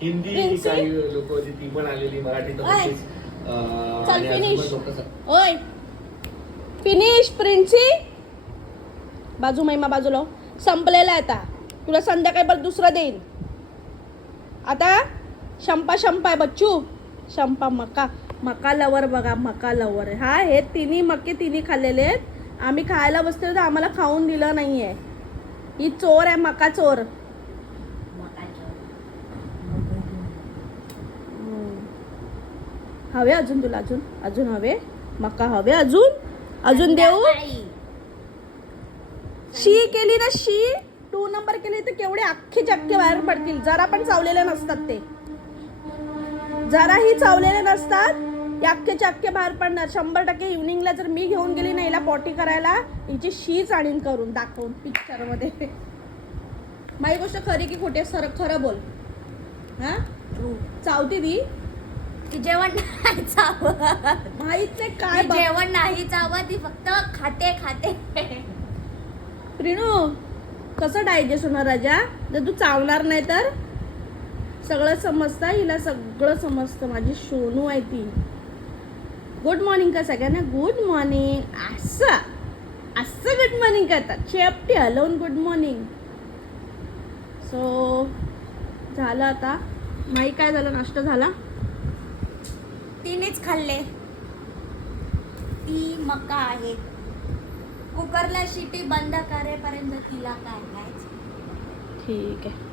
हिंदी प्रिन्सी? काही लोक होती ती पण आलेली मराठी तर ओय. होतीच. चल आणि अजून फिनिश पण लोकं ओय फिनिश प्रिन्सी बाजू महिमा बाजूला संपलेला आहे आता तुला संध्याकाळी परत दुसरं देईन आता शंपा आहे बच्चू शंपा मका लवर बघा मका लवर आहे हा हे तिन्ही मके तिन्ही खाल्लेले आहेत आम्ही खायला बसतो तर आम्हाला खाऊन दिलं नाहीये ही चोर आहे मका चोर हवे अजून तुला अजून हवे मका हवे अजून देऊ शी केली ना शी 2 नंबर केली तर केवढे अख्खे चक्के बाहेर पडतील जरा पण चावलेले नसतात ते जराही चावलेले नसतात हे अख्खे चक्के बाहेर पडणार 100% इव्हनिंगला जर मी घेऊन गेली ना हिला पॉटी करायला हिची शीच आणीन करून दाखवून पिक्चर मध्ये माझी गोष्ट खरी की खोटे खरं बोल हा चावती ती जेवण नाही चावत माहित नाही काय जेवण नाही चावत ती फक्त खाते प्रिणू कसं डायजेस्ट होणार राजा जर तू चावणार नाही तर सगळं समजतं हिला सगळं समजतं माझी सोनू आहे ती गुड मॉर्निंग का सगळ्यांना गुड मॉर्निंग असं गुड मॉर्निंग करतात शेपटी हलवून गुड मॉर्निंग सो झालं आता माई काय झालं नाश्ता झाला तिनेच खाल्ले ती मका आहे कुकरला शिटी बंद करेपर्यंत तिला काय खायचं ठीक आहे